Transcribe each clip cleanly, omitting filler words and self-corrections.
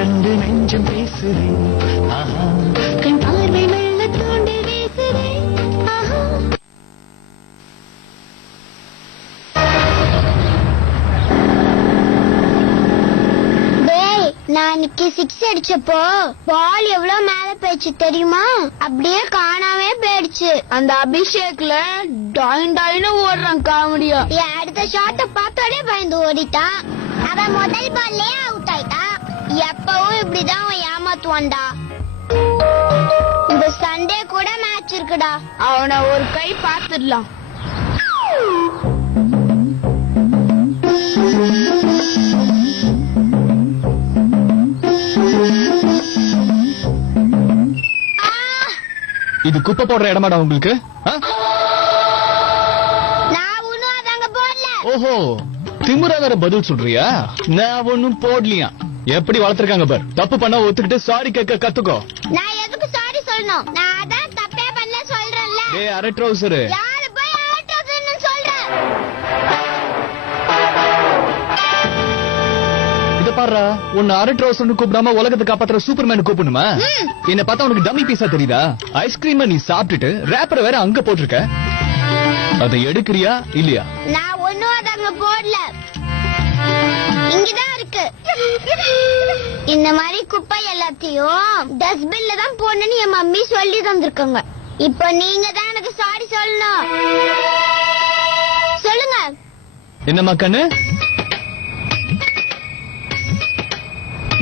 மறந்து நெஞ்சம் பேசுறேன் கண் பார்வை மெல்ல தோண்டி வீசுறேன் நான் இன்னைக்கு 6 அடிச்சப்போ பால் எவ்வளவு மேல போயிடுச்சு தெரியுமா? அப்படியே காணாமே போயிடுச்சு. அந்த அபிஷேக்ல டாயின் டாயின்னு ஓடுறான் காமெடியா. என் அடுத்த ஷாட்டை பார்த்தோடே பயந்து ஓடிட்டான். அவன் முதல் பால்லே அவுட் ஆயிட்டான். எப்பவும் இப்படிதான் அவன் ஏமாத்துவான்டா. இந்த சண்டே கூட மேட்ச் இருக்குடா. அவனை ஒரு கை பாத்துடலாம். இது குப்பை போடுற இடமாடா உங்களுக்கு? நான் ஒண்ணும் அதாங்க போடல. ஓஹோ, திமுறா வேற பதில் சொல்றியா? நான் ஒண்ணும் போடலையா? எப்படி வளர்த்திருக்காங்க பார். தப்பு பண்ணா ஒத்துக்கிட்டு சாரி கேட்க கத்துக்கோ. நான் எதுக்கு சாரி சொல்லணும்? நான் அதான் தப்பே பண்ணல சொல்றேன்ல. டேய் அரை ட்ரவுசர், யாரு போய் அரை ட்ரவுசர்னு சொல்ற? இத பாருடா, உன்னை அரை ட்ரவுசர்னு கூப்பிடாம உலகத்தை காப்பாத்துற சூப்பர்மேன் கூப்பிடணுமா? என்ன பார்த்தா உனக்கு டம்மி பீஸா தெரியுதா? ஐஸ்கிரீம் நீ சாப்பிட்டுட்டு ரேப்பர் வேற அங்க போட்டிருக்க. அதை எடுக்கிறியா இல்லையா? நான் ஒண்ணும் அதாங்க போடல. இங்கதான் இருக்கு. இந்த மாதிரி குப்பை எல்லாத்தையும் டஸ்ட்பின்ல தான் போடணும்னு என் மம்மி சொல்லி தந்திருக்காங்க. இப்ப நீங்க தான் எனக்கு சாரி சொல்லணும். சொல்லுங்க. என்னம்மா கண்ணு?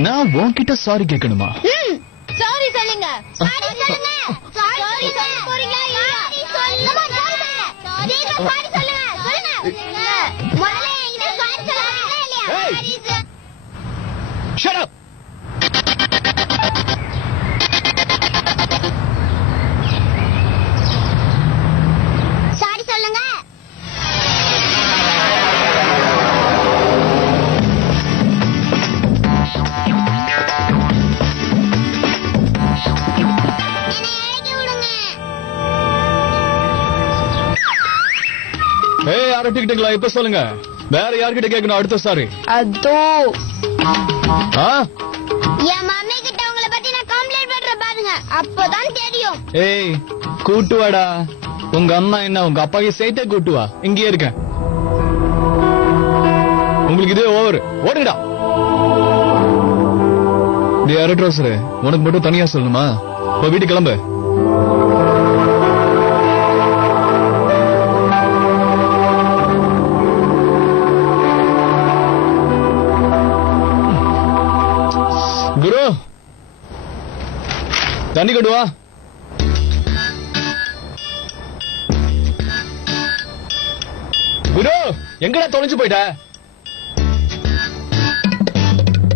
நான் உன்கிட்ட சாரி கேட்கணுமா? சாரி சொல்லுங்க. சாரி சொல்லுங்க. சாரி சொல்ல போறீங்களா? சாரி சொல்லுங்க. நீங்க சாரி சொல்லுங்க. சொல்லுங்க. முதல்ல என்கிட்ட சாரி சொல்லுங்க இல்லையா? Sorry sir. Shut up. Sorry சொல்லுங்க. ஏய் அரட்டிக்கிட்டீங்களா? இப்ப சொல்லுங்க. வேற யார்கிட்ட கேட்கணும் அடுத்த சாரி? அதோ என் மம்மி கிட்ட உங்களை பத்தி நான் கம்ப்ளைண்ட் பண்றேன் பாருங்க. அப்பதான் தெரியும். ஏய் கூட்டுவாடா. உங்க அம்மா என்ன உங்க அப்பாக்கு சேர்த்தே கூட்டுவா. இங்கேயே இருக்க. உங்களுக்கு இதே ஓவர். ஓடுடா. டேய் அரை ட்ரவுசர், உனக்கு மட்டும் தனியா சொல்லணுமா? இப்ப வீட்டுக்கு கிளம்பு. குரு தண்ணி கொண்டு வா. குரு எங்கடா தொலைஞ்சு போயிட்ட?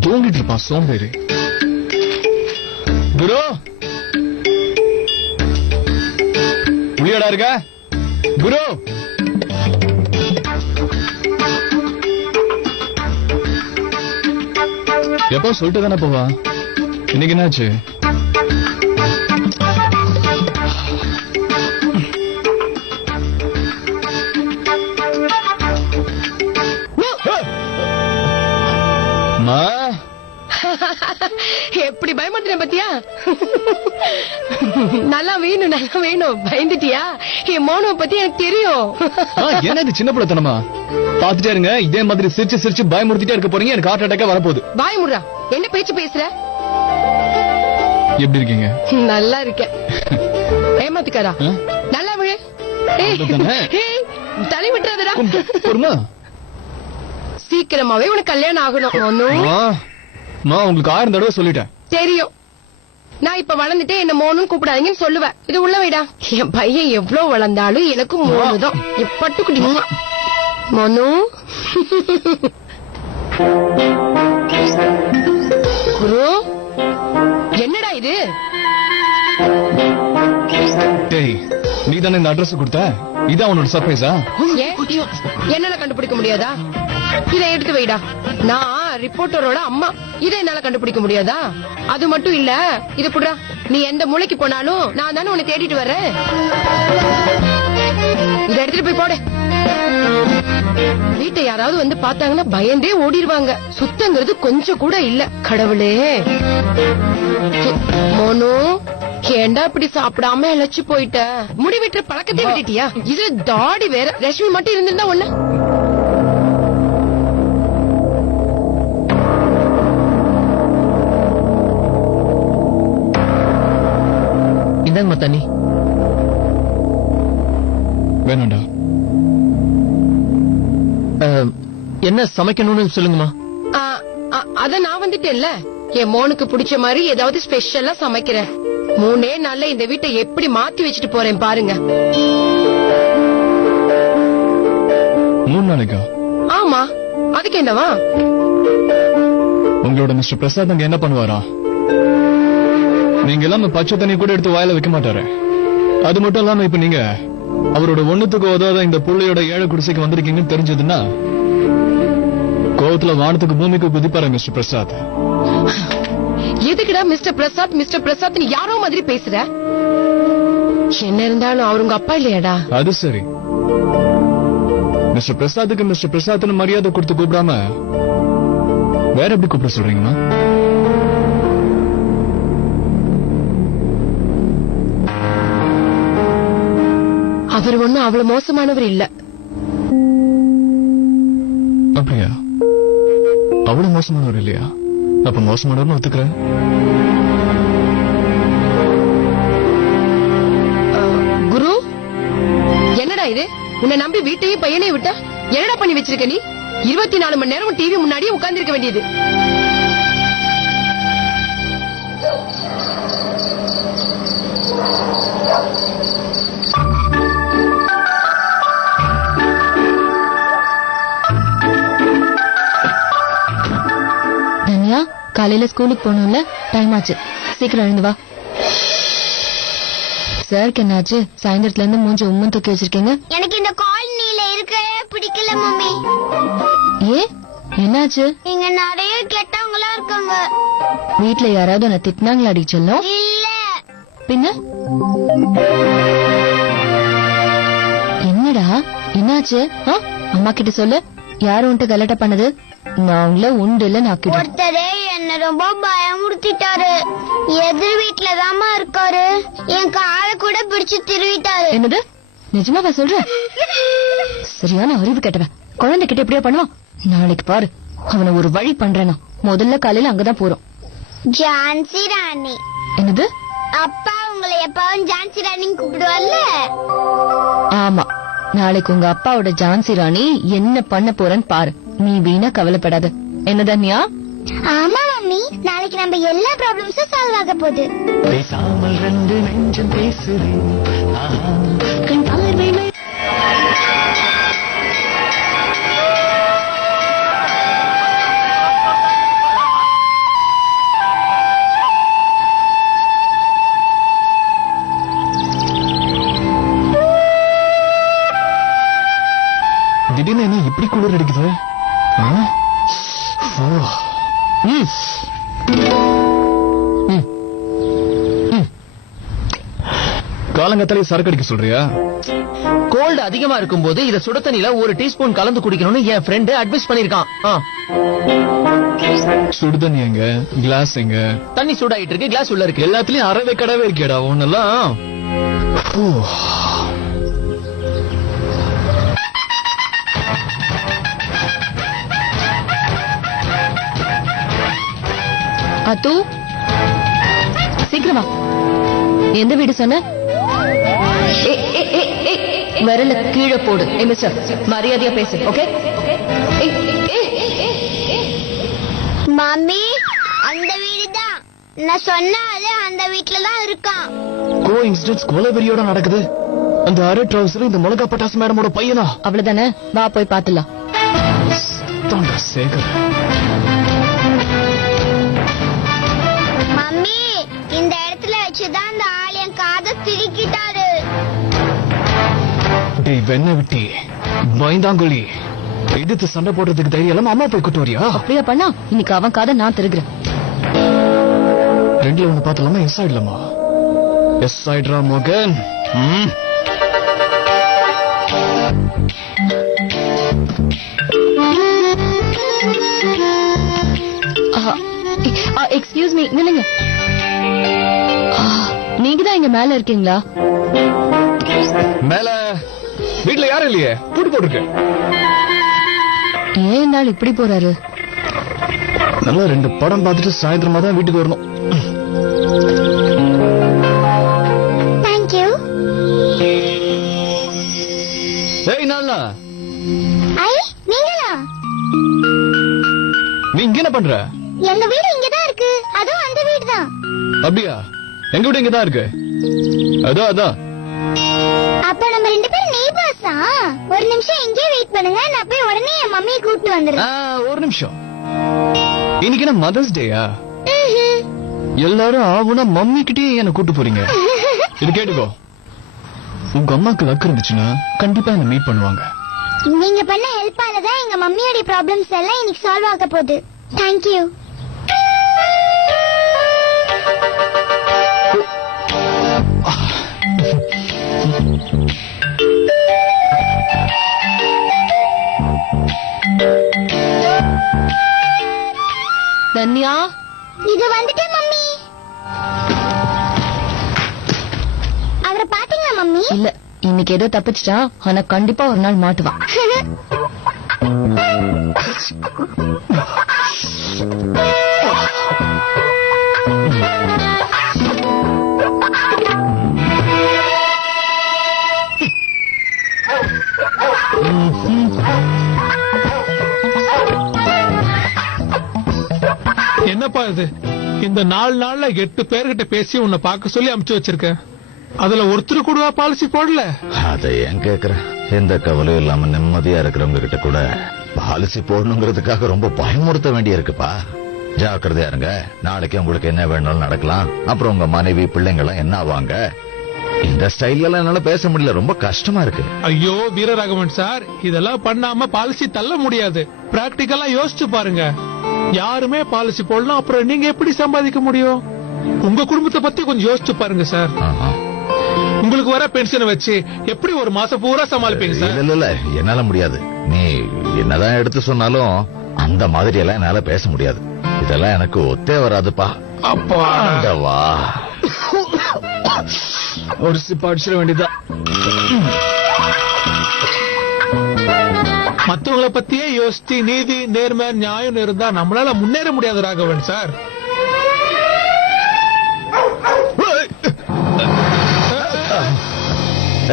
தூங்கிட்டு இருப்பான் சோம்பேறி. குரு புளியடா இருக்க? குரு எப்போ சொல்லிட்டு தானே போவா. இன்னைக்கு என்னாச்சு? எப்படி பயமுறுத்தின பத்தியா? நல்லா வேணும் நல்லா வேணும். பயந்துட்டியா? என் மோனோ பத்தி எனக்கு தெரியும். என்ன சின்ன பிள்ளைத்தனமா? பாத்துட்டே இருங்க. இதே மாதிரி சிரிச்சு சிரிச்சு பயமுறுத்திட்டே இருக்க போறீங்க. எனக்கு ஹார்ட் அட்டாக்கா வரப்போகுது. பயமுறா என்ன பேச்சு பேசுற? எப்படி இருக்கீங்க? நல்லா இருக்கேன். ஏமாத்துக்காரா? நல்லா விழு. தலை விட்டுறதுடா. சீக்கிரமாவே உனக்கு கல்யாணம் ஆகணும். உங்களுக்கு 1000 தடவை சொல்லிட்டேன். தெரியும். நான் இப்ப வளர்ந்துட்டே என்ன மோனும் கூப்பிடாதீங்கன்னு சொல்லுவேன். இது உள்ள வைடா. என் பையன் எவ்வளவு வளர்ந்தாலும் எனக்கும் மோனுதான். பட்டுக்குட்டி மோனு. குரு என்னடா இது? டேய் நீ தானே இந்த அட்ரஸ் கொடுத்த? இதான் உன்னோட சர்ப்ரைஸா? என்னால கண்டுபிடிக்க முடியாதா? இதை எடுத்து வைடா. நான் ரிப்போர்ட்டரோட அம்மா. இதை என்னால கண்டுபிடிக்க முடியாதா? அது மட்டும் இல்ல, இது புடுறா. நீ எந்த மூளைக்கு போனாலும் நான் தானே உன்னை தேடிட்டு வர்றேன். இதை எடுத்துட்டு போய் போடு. வீட்டை யாராவது வந்து பார்த்தாங்கன்னா பயந்தே ஓடிடுவாங்க. சுத்தங்கிறது கொஞ்சம் கூட இல்ல. கடவுளே. மோனு, ஏண்டா இப்படி சாப்பிடாம இழைச்சு போயிட்ட? முடி வெட்டுற பழக்கத்தை விட்டுட்டியா? இது தாடி வேற. ரஷ்மி மட்டும் இருந்திருந்தா ஒண்ணு. இந்தாங்கம்மா தண்ணி. வேணாண்டா. என்ன சமைக்கணும்னு சொல்லுங்கம்மா. அத நான் வந்துட்டேன்ல. என் மோனுக்கு பிடிச்ச மாதிரி ஏதாவது ஸ்பெஷலா சமைக்கிறேன். 3 நாள்ல இந்த வீட்டை எப்படி மாத்தி வச்சுட்டு போறேன் பாருங்க. 3 நாளைக்கா? ஆமா, அதுக்கு என்னவா? உங்களோட மிஸ்டர் பிரசாத் அங்க என்ன பண்ணுவாரா? நீங்க எல்லாம் பச்சை தண்ணி கூட எடுத்து வாயில வைக்க மாட்டாரு. அது மட்டும் இல்லாம இப்ப நீங்க அவரோட ஒண்ணுத்துக்கு உதவாத இந்த புள்ளையோட ஏழை குடிசைக்கு வந்திருக்கீங்கன்னு தெரிஞ்சதுன்னா கோவத்துல வானத்துக்கு பூமிக்கு குதிப்பாரு மிஸ்டர் பிரசாத். எதுக்குடா மிஸ்டர் பிரசாத் மிஸ்டர் பிரசாத் யாரோ மாதிரி பேசுற? என்ன இருந்தாலும் அவருங்க அப்பா இல்லையாடா? அது சரி. மிஸ்டர் பிரசாத்துக்கு மிஸ்டர் பிரசாத்னு மரியாதை கொடுத்து கூப்பிடாம வேற எப்படி கூப்பிட சொல்றீங்கம்மா? அவர் ஒண்ணும் அவ்வளவு மோசமானவர் இல்ல. அப்படியா? அவ்வளவு மோசமானவர் இல்லையா? அப்ப மோசமானவர்னு ஒத்துக்கிறேன். குரு, என்னடா இது? உன்னை நம்பி வீட்டையும் பையனையும் விட்டா என்னடா பண்ணி வச்சிருக்க நீ? 24 மணி நேரம் டிவி முன்னாடியே உட்கார்ந்திருக்க வேண்டியது. தனியா, காலையில ஸ்கூலுக்கு போகணும்ல, டைம் ஆச்சு, சீக்கிரம் எழுந்து வா. சாருக்கு என்னாச்சு? சாயந்தரத்துல இருந்து மூஞ்சி உம்மன் தூக்கி வச்சிருக்கீங்க. எனக்கு இந்த காலனில இருக்கவே பிடிக்கல மம்மி. ஏ, என்னாச்சு? இங்க நிறைய கெட்டவங்களா இருக்காங்க. வீட்ல யாராவது உன்னை திட்டினாங்களா அடி சொல்லும்? இல்ல. பின்ன என்னடா என்னாச்சு? அம்மா கிட்ட சொல்லு. யாரும் உன்ட்டு கலட்ட பண்ணது? நான் உங்களை உண்டு இல்ல நாக்கிடு. ஒருத்தரே என்ன ரொம்ப பயமுறுத்திட்டாரு. எதிர் வீட்டுலதாம்மா இருக்காரு. என் காலை கூட பிடிச்சு திருவிட்டாரு. என்னது? நிஜமாவா சொல்ற? சரியான அறிவு கேட்டவன். குழந்தை கிட்ட எப்படியா பண்ணுவான்? நாளைக்கு பாரு, அவனை ஒரு வழி பண்றேனா. முதல்ல காலையில அங்கதான் போறோம். ஜான்சி ராணி. என்னது? அப்பா உங்களை எப்பவும் ஜான்சி ராணின்னு கூப்பிடுவார்ல? ஆமா, நாளைக்கு உங்க அப்பாவோட ஜான்சி ராணி என்ன பண்ண போறன்னு பாரு. நீ வீணா கவலைப்படாத. என்ன தன்யா? ஆமா மம்மி, நாளைக்கு நம்ம எல்லா ப்ராப்ளம்ஸும் சால்வ் ஆக போகுது. பேசாமல் 2 நெஞ்சம் பேசுறேன். ஆஹா, கண் பார்வை திடீர்னு என்ன இப்படி குளிர் அடிக்குது? காலங்கத்தாலே சரக்கு அடிக்க சொல்றியா? கோல்டு அதிகமா இருக்கும் போது இத சுட தண்ணியில 1 டீஸ்பூன் கலந்து குடிக்கணும்னு என் ஃப்ரெண்ட் அட்வைஸ் பண்ணிருக்கான். சுடுதண்ணி எங்க? கிளாஸ் எங்க? தண்ணி சூடாயிட்டு இருக்கு, கிளாஸ் உள்ள இருக்கு. எல்லாத்துலயும் அறவே கடவே இருக்கேடா ஒன்னெல்லாம். அத்து, சீக்கிரமா. எந்த வீடு சொன்ன? விரல கீழே போடு. மிஸ்டர், மரியாதையா பேசு. ஓகே? மம்மி, அந்த வீடுதான். நான் சொன்னாலே அந்த வீட்டுலதான் இருக்கான். கோ இன்சிடென்ட்ஸ் கோலவெறியோட நடக்குது. அந்த அரை ட்ரவுசர் இந்த மிளகா பட்டாசு மேடமோட பையனா? அவ்வளவுதானே, வா போய் பாத்துலாம். சேகர், மம்மி, இந்த இடத்துல வச்சுதான் அந்த ஆள் என் காதை திருக்கிட்டாரு. டேய் வெண்ண விட்டி பயந்தாங்குழி, எதிர்த்து சண்டை போடுறதுக்கு தைரியம் எல்லாம் அம்மா போய் கூட்டு வரியா? அப்படியா பண்ணா? இன்னைக்கு அவன் காதை நான் திருகிறேன். 2ல 1 பார்த்தலாமா? எஸ் ஆயிடலாமா? எஸ் ஆயிடுறா மோகன். எக்ஸ்கியூஸ் மீ, நில்லுங்க. நீங்க தான் இங்க மேல இருக்கீங்களா? மேல வீட்டுல யாரும் இல்லையே, பூட்டு போட்டுருக்கு. ஏன் இந்த ஆள் இப்படி போறாரு? நல்லா 2 படம் பார்த்துட்டு சாயந்தரமா தான் வீட்டுக்கு வரணும். தேங்க்யூ. ஏய் நாளா, ஐ நீங்களா? நீ இங்க என்ன பண்ற? எங்க வீடு இங்கதான் இருக்கு. அதுவும் அந்த வீடு தான். அப்படியா? எங்க வீடு இங்கதான் இருக்கு. அதான். அப்ப நம்ம 2 பேரும் நெய்பர்ஸ் தான். ஒரு நிமிஷம் இங்கே வெயிட் பண்ணுங்க, நான் போய் உடனே என் மம்மியை கூப்பிட்டு வந்துடுறேன். ஒரு நிமிஷம். இன்னைக்கு என்ன மதர்ஸ் டேயா? எல்லாரும் ஆகுனா மம்மி கிட்டே என்ன கூட்டு போறீங்க. இது கேட்டுக்கோ, உங்க அம்மாக்கு லக் இருந்துச்சுன்னா கண்டிப்பா என்ன மீட் பண்ணுவாங்க. நீங்க பண்ண ஹெல்ப்பால தான் எங்க மம்மியோட ப்ராப்ளம்ஸ் எல்லாம் இன்னைக்கு சால்வ் ஆக போகுது. தேங்க்யூ. தன்யா, இது வந்துட்டேன் மம்மி. அவரை பாத்தீங்களா மம்மி? இல்ல, இன்னைக்கு ஏதோ தப்பிச்சிட்டா. ஆனா கண்டிப்பா ஒரு நாள் மாட்டுவா. என்னப்பா இது? இந்த 4 நாள்ல 8 பேர்கிட்ட பேசி உன்னை பார்க்க சொல்லி அனுப்பிச்சு வச்சிருக்கேன். அதுல ஒருத்தர் கூடவா பாலிசி போடல? அதை ஏன் கேக்குற? எந்த கவலையும் இல்லாம நிம்மதியா இருக்கிறவங்க கிட்ட கூட பாலிசி போடணுங்கிறதுக்காக ரொம்ப பயமுறுத்த வேண்டிய இருக்குப்பா. ஜாக்கிரதையா இருங்க. நாளைக்கு உங்களுக்கு என்ன வேணாலும் நடக்கலாம். அப்புறம் உங்க மனைவி பிள்ளைங்க எல்லாம் என்ன ஆவாங்க? இந்த ஸ்டைல் எல்லாம் என்னால பேச முடியல, ரொம்ப கஷ்டமா இருக்கு. ஐயோ வீரராகவன் சார், இதெல்லாம் பண்ணாம பாலிசி தள்ள முடியாது. பிராக்டிகலா யோசிச்சு பாருங்க. யாருமே பாலிசி போடலாம், அப்புறம் நீங்க எப்படி சம்பாதிக்க முடியும்? உங்க குடும்பத்தை பத்தி கொஞ்சம் யோசிச்சு பாருங்க சார். ஆஹா. உங்களுக்கு வர பென்ஷனை வச்சு எப்படி ஒரு மாசம் பூரா சமாளிப்பீங்க சார்? இல்ல என்னால முடியாது. நீ என்னதான் எடுத்து சொன்னாலும் அந்த மாதிரி எல்லாம் என்னால பேச முடியாது. இதெல்லாம் எனக்கு ஒத்தே வராதுப்பா. அப்பா ஆண்டவா. ஒரு சிப் அடிச்சிட வேண்டியதுதான். மத்தவங்கள பத்தியே யோசிச்சு நீதி நேர்மை நியாயம் இருந்தா நம்மளால முன்னேற முடியாது ராகவன் சார்.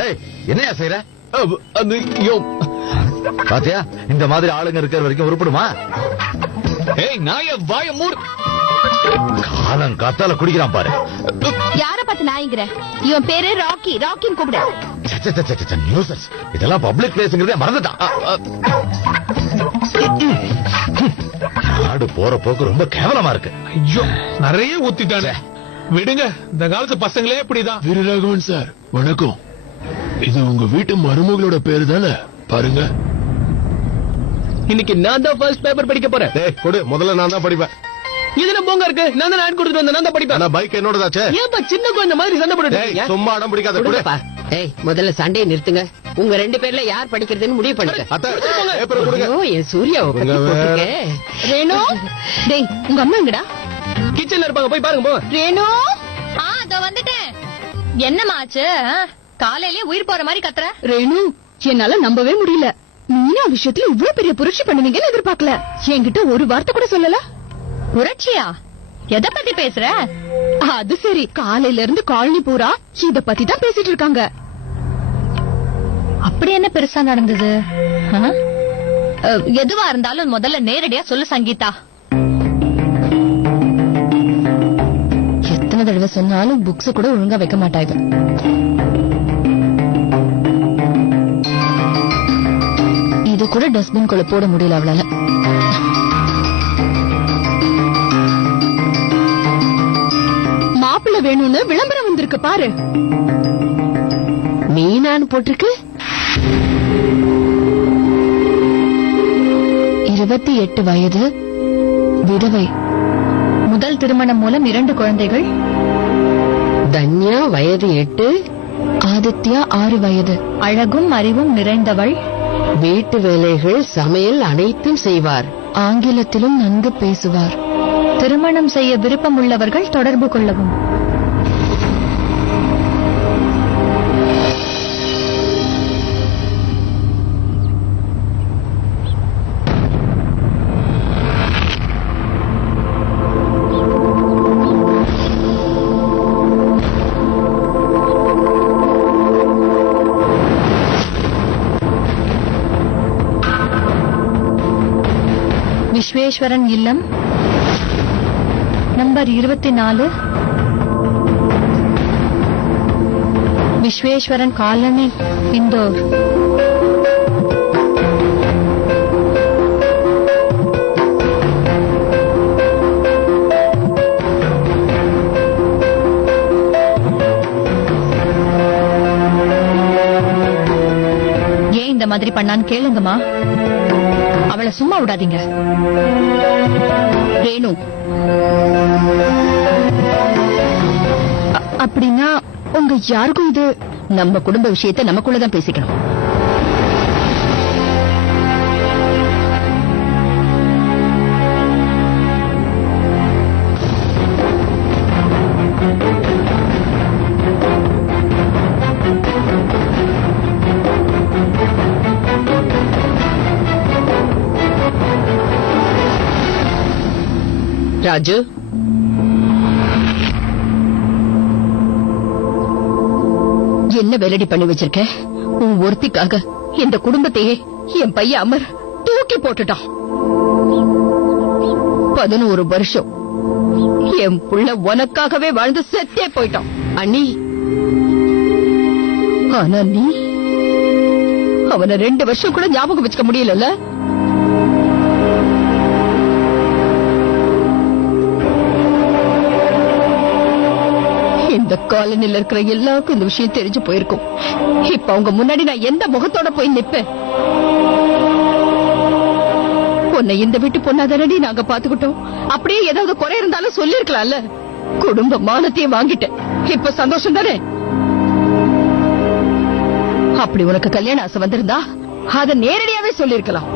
ஏய், என்னையா செய்யற? அது பாத்தியா, இந்த மாதிரி ஆளுங்க இருக்கிற வரைக்கும் உருப்படுமா? ஏய் நாய, வாய மூடு. காலம் காத்தால குடிக்கிறான் பாரு. யார பார்த்து நாய்ங்கிற? இவன் பேரு ராக்கி. ராக்கின்னு கூப்பிடு. நியூசன்ஸ். இதெல்லாம் பப்ளிக் பிளேஸ்ங்கிறதே மறந்துட்டான். நாடு போற போக்கு ரொம்ப கேவலமா இருக்கு. ஐயோ நிறைய ஊத்திட்டானே. விடுங்க, இந்த காலத்து பசங்களே இப்படிதான். வீரராகவன் சார் வணக்கம். இது உங்க வீட்டு மருமகளோட பேரு தானே? பாருங்க. இன்னைக்கு நான் தான் ஃபர்ஸ்ட் பேப்பர் படிக்க போறேன். கொடு, முதல்ல நான் தான் படிப்பேன். இதுல போங்க இருக்கு. நான் தான் ஆட் கொடுத்துட்டு வந்தேன். நான் தான் படிப்பேன். ஆனா பைக் என்னோடதாச்சே. ஏன்பா சின்ன குழந்தை மாதிரி சண்டை போட்டுட்டு சும்மா அடம் பிடிக்காத. கொடு. ஏய், முதல்ல சண்டையை நிறுத்துங்க. உங்க 2 பேர்ல யார் படிக்கிறதுன்னு முடிவு பண்ணுங்க. அத்தை, பேப்பரை கொடுங்க. ஐயோ, என் சூர்யாவை பத்தி உங்க வேற- போட்டுருக்கே. ரேணு, டேய் உங்க அம்மா எங்கடா? கிச்சன்ல இருப்பாங்க, போய் பாருங்க போ. ரேணு, அதோ வந்துட்டேன். என்னம்மா ஆச்சு? காலையிலே உயிர் போற மாதிரி கத்துற. ரேணு, என்னால நம்பவே முடியல. மீனா விஷயத்துல இவ்வளவு பெரிய புரட்சி பண்ணுவீங்கன்னு எதிர்பார்க்கல. என்கிட்ட ஒரு வார்த்தை கூட சொல்லல. புரட்சியா? எத பத்தி பேசுற? அது சரி, காலையில இருந்து காலனி பூரா இத பத்தி தான் பேசிட்டு இருக்காங்க. அப்படி என்ன பெருசா நடந்தது? எதுவா இருந்தாலும் முதல்ல நேரடியா சொல்லு சங்கீதா. எத்தனை தடவை சொன்னாலும் புக்ஸ் கூட ஒழுங்கா வைக்க மாட்டாங்க. இது கூட டஸ்ட்பின் குள்ள போட முடியல அவளால. மாப்பிள்ளை வேணும்னு விளம்பரம் வந்திருக்கு பாரு. மீனான்னு போட்டிருக்கு. 28 வயது, விதவை, முதல் திருமணம் மூலம் 2 குழந்தைகள். தன்யா வயது 8, ஆதித்யா 6 வயது, அழகும் அறிவும் நிறைந்தவள், வீட்டு வேலைகள், சமையல் அனைத்தும் செய்வார். ஆங்கிலத்திலும் நன்கு பேசுவார். திருமணம் செய்ய விருப்பம் உள்ளவர்கள் தொடர்பு கொள்ளவும். விஸ்வேஸ்வரன் இல்லம், நம்பர் 24, விஸ்வேஸ்வரன் காலனி, இந்தோர். ஏன் இந்த மாதிரி பண்ணான்னு கேளுங்கம்மா. அவளை சும்மா விடாதீங்க. ரேணு, அப்படின்னா உங்க யாருக்கும் இது நம்ம குடும்ப விஷயத்தை நமக்குள்ளதான் பேசிக்கணும். ராஜு, என்ன வேலடி பண்ணி வச்சிருக்க? உன் ஒருத்திக்காக இந்த குடும்பத்தையே என் பையன் அமர் தூக்கி போட்டுட்டான். 11 வருஷம் என் புள்ள உனக்காகவே வாழ்ந்து செத்தே போயிட்டான் அண்ணி. ஆனா நீ அவனை 2 வருஷம் கூட ஞாபகம் வச்சுக்க முடியல. இந்த காலனில இருக்கிற எல்லாருக்கும் இந்த விஷயம் தெரிஞ்சு போயிருக்கும். இப்ப அவங்க முன்னாடி நான் எந்த முகத்தோட போய் நிப்பேன்? பொண்ணை இந்த வீட்டு பொண்ணாதானடி நாங்க பாத்துக்கிட்டோம். அப்படியே ஏதாவது குறை இருந்தாலும் சொல்லிருக்கலாம்ல. குடும்ப மானத்தையே வாங்கிட்டேன். இப்ப சந்தோஷம் தானே? அப்படி உனக்கு கல்யாண ஆசை வந்திருந்தா அத நேரடியாவே சொல்லிருக்கலாம்.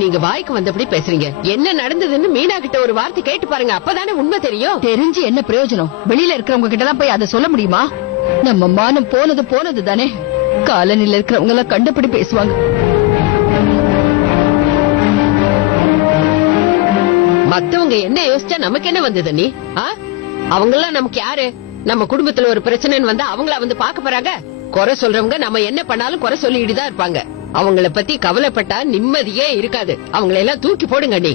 நீங்க வாய்க்கு வந்தபடி பேசுறீங்க. என்ன நடந்ததுன்னு மீனா கிட்ட ஒரு வார்த்தை கேட்டு பாருங்க. அப்பதானே உண்மை தெரியும். தெரிஞ்சு என்ன பிரயோஜனம்? வெளியில இருக்கிறவங்க கிட்ட தான் போய் அதை சொல்ல முடியுமா? நம்ம மானம் போனது தானே. காலனில இருக்கிறவங்க எல்லாம் கண்டபடி பேசுவாங்க. மத்தவங்க என்ன யோசிச்சா நமக்கு என்ன வந்தது? நீ அவங்க எல்லாம் நமக்கு யாரு? நம்ம குடும்பத்துல ஒரு பிரச்சனைன்னு வந்தா அவங்கள வந்து பாக்க போறாங்க. குறை சொல்றவங்க நம்ம என்ன பண்ணாலும் குறை சொல்லிட்டு தான் இருப்பாங்க. அவங்கள பத்தி கவலைப்பட்டா நிம்மதியே இருக்காது. அவங்களை எல்லாம் தூக்கி போடுங்க. நீ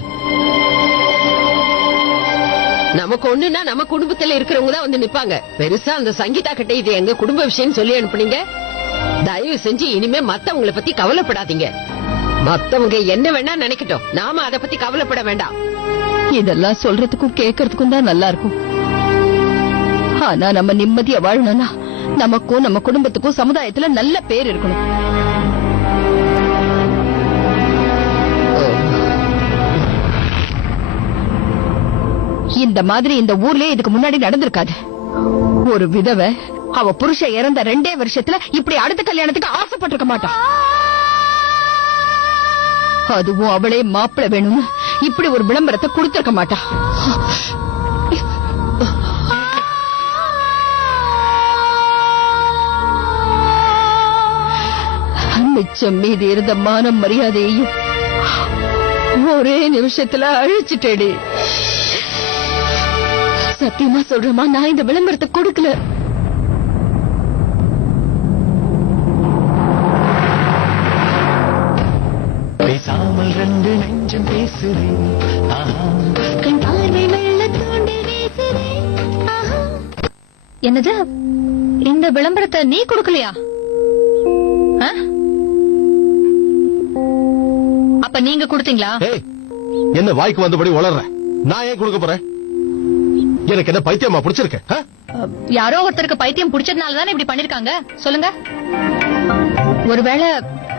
நமக்கு ஒண்ணுன்னா நம்ம குடும்பத்துல இருக்கிறவங்க தான் வந்து நிப்பாங்க. பெருசா அந்த சங்கீதா கிட்ட இது எங்க குடும்ப விஷயம் சொல்லி அனுப்புனீங்க. தயவு செஞ்சு இனிமே மத்தவங்கள பத்தி கவலைப்படாதீங்க. மத்தவங்க என்ன வேணா நினைக்கட்டும், நாம அத பத்தி கவலைப்பட வேண்டாம். இதெல்லாம் சொல்றதுக்கும் கேட்கறதுக்கும் தான் நல்லா இருக்கும். ஆனா நம்ம நிம்மதியா வாழணும்னா நமக்கும் நம்ம குடும்பத்துக்கும் சமுதாயத்துல நல்ல பேர் இருக்கணும். இந்த மாதிரி இந்த ஊர்லயே இதுக்கு முன்னாடி நடந்திருக்காது. ஒரு விதவை அவ புருஷன் இறந்த 2 வருஷத்துல இப்படி அடுத்த கல்யாணத்துக்கு ஆசைப்பட்டிருக்க மாட்டான். அதுவும் அவளே மாப்பிள்ளை வேணும்னு இப்படி ஒரு விளம்பரத்தை கொடுத்திருக்க மாட்டா. மிச்சம் மீதி இருந்த மானம் மரியாதையையும் ஒரே நிமிஷத்துல அழிச்சிட்டேடி. சத்தியமா சொல்றமா, நான் இந்த விளம்பரத்தை கொடுக்கல. பேசாமல் 2 நெஞ்சம் பேசுறேன். கண் பார்வை வெள்ள தோண்டி வீசுறேன். என்னது, இந்த விளம்பரத்தை நீ கொடுக்கலையா? அப்ப நீங்க கொடுத்தீங்களா? என்ன வாய்க்கு வந்தபடி வளர்ற? நான் ஏன் கொடுக்க போறேன்? எனக்கு என்ன பைத்தியமா பிடிச்சிருக்க? யாரோ ஒருத்தருக்கு பைத்தியம் பிடிச்சதுனாலதானே இப்படி பண்ணிருக்காங்க. சொல்லுங்க. ஒருவேளை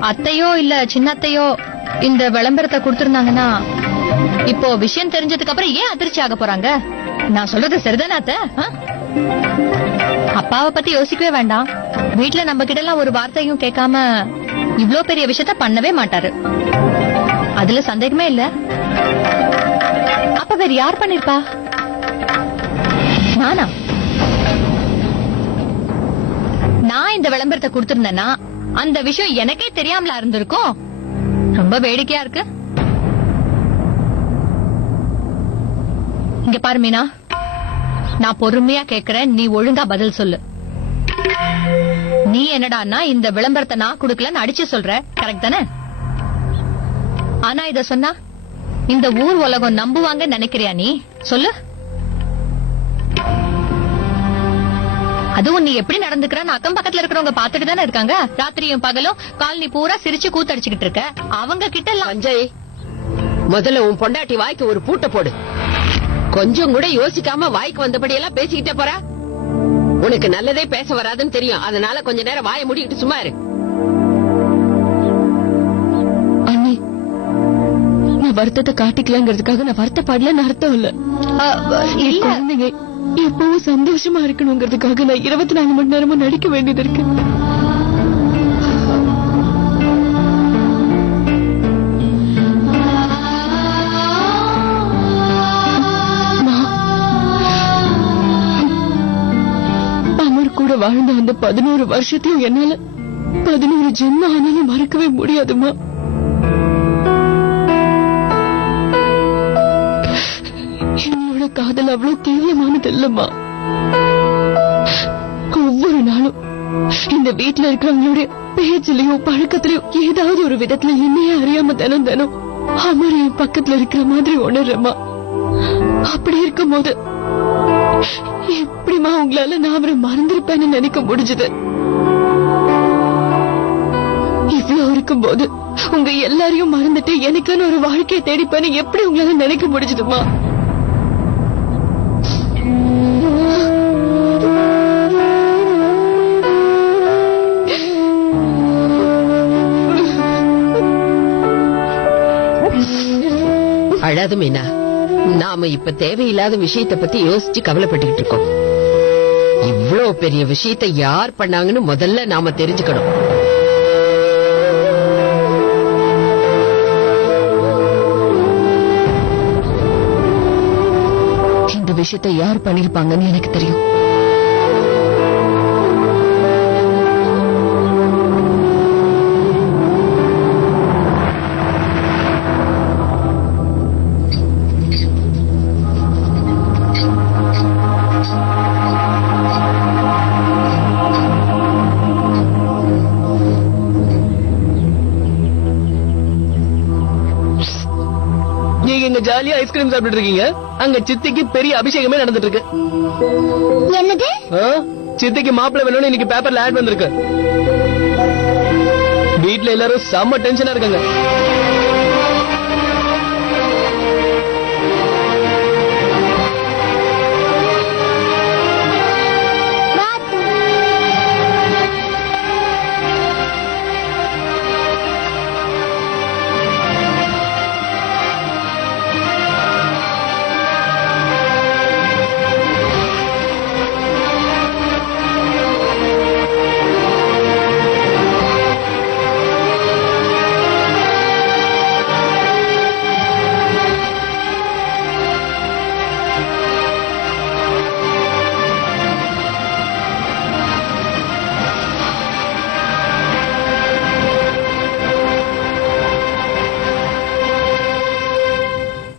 அத்தையோ இல்ல சின்னத்தையோ இந்த விளம்பரத்தை கொடுத்திருந்தாங்கன்னா இப்போ விஷயம் தெரிஞ்சதுக்கு அப்புறம் ஏன் அதிர்ச்சி ஆக போறாங்க? நான் சொல்றது சரிதானே அத்தை? அப்பாவை பத்தி யோசிக்கவே வேண்டாம். வீட்டுல நம்ம கிட்ட எல்லாம் ஒரு வார்த்தையும் கேட்காம இவ்ளோ பெரிய விஷயத்த பண்ணவே மாட்டாரு. அதுல சந்தேகமே இல்ல. அப்ப வேற யார் பண்ணிருப்பா? நானா? நான் இந்த விளம்பரத்தை கொடுத்திருந்தேன்னா அந்த விஷயம் எனக்கே தெரியாமலா இருந்திருக்கும். ரொம்ப வேடிக்கையா இருக்கு. இங்க பாரு மீனா, நான் பொறுமையா கேக்குறேன், நீ ஒழுங்கா பதில் சொல்லு. நீ என்னடான்னா இந்த விளம்பரத்தை நான் கொடுக்கலன்னு அடிச்சு சொல்ற, கரெக்ட் தானே? ஆனா இத சொன்னா இந்த ஊர் உலகம் நம்புவாங்க நினைக்கிறியா நீ? சொல்லு. அதுவும் நீ எப்படி நடந்துக்கிறான்னு அக்கம் பக்கத்துல இருக்கிறவங்க பாத்துட்டு தானே இருக்காங்க. ராத்திரியும் பகலும் காலனி பூரா சிரிச்சு கூத்தடிச்சுக்கிட்டு இருக்க. அவங்க கிட்ட எல்லாம் அஞ்சய், முதல்ல உன் பொண்டாட்டி வாய்க்கு ஒரு பூட்டை போடு. கொஞ்சம் கூட யோசிக்காம வாய்க்கு வந்தபடி எல்லாம் பேசிக்கிட்டே போற. உனக்கு நல்லதே பேச வராதுன்னு தெரியும். அதனால கொஞ்ச நேரம் வாயை மூடிக்கிட்டு சும்மா இரு. அண்ணி, நான் வருத்தத்தை காட்டிக்கலாங்கிறதுக்காக நான் வருத்தப்படலன்னு அர்த்தம் இல்ல. குழந்தைங்க எப்பவும் சந்தோஷமா இருக்கணுங்கிறதுக்காக நான் 24 மணி நேரமும் நடிக்க வேண்டியது இருக்கு. கூட வாழ்ந்த அந்த 11 வருஷத்தையும் என்னால 11 ஜென்மம் ஆனாலும் மறக்கவே முடியாதுமா. என்னோட காதல் அவ்வளவு தீவிரமானது இல்லம்மா. ஒவ்வொரு நாளும் இந்த வீட்டுல இருக்கிறவங்களுடைய பேச்சிலையும் பழக்கத்திலையும் ஏதாவது ஒரு விதத்துல என்னையே அறியாம தினம் தினம் அமர் என் பக்கத்துல இருக்கிற மாதிரி உணர்றமா. அப்படி இருக்கும் போது எப்படிமா உங்களால நான் அவரை மறந்திருப்பேன்னு நினைக்க முடிஞ்சது? இவ்வளவு இருக்கும் போது உங்க எல்லாரையும் மறந்துட்டு எனக்கான ஒரு வாழ்க்கையை தேடிப்பேன்னு எப்படி உங்களால நினைக்க முடிஞ்சதுமா? அழாத மீனா, நாம இப்ப தேவையில்லாத விஷயத்தை பத்தி யோசிச்சு கவலைப்பட்டுக்கிட்டு இருக்கோம். இவ்வளவு பெரிய விஷயத்தை யார் பண்ணாங்கன்னு முதல்ல நாம தெரிஞ்சுக்கணும். இந்த விஷயத்தை யார் பண்ணிருப்பாங்கன்னு எனக்கு தெரியும். நீங்க ஜாலியா ஐஸ்கிரீம் சாப்பிட்டு இருக்கீங்க. அங்க சித்திக்கு பெரிய அபிஷேகமே நடந்துட்டு இருக்கு. என்னது? சித்திக்கு மாப்பிள்ளை வேணும்னு இன்னைக்கு பேப்பர்ல ஆட் வந்திருக்கு. வீட்டுல எல்லாரும் செம்ம டென்ஷனா இருக்காங்க.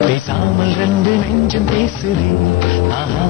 பேசாமல் ரெண்டு நெஞ்சம் பேசுதே. ஆஹா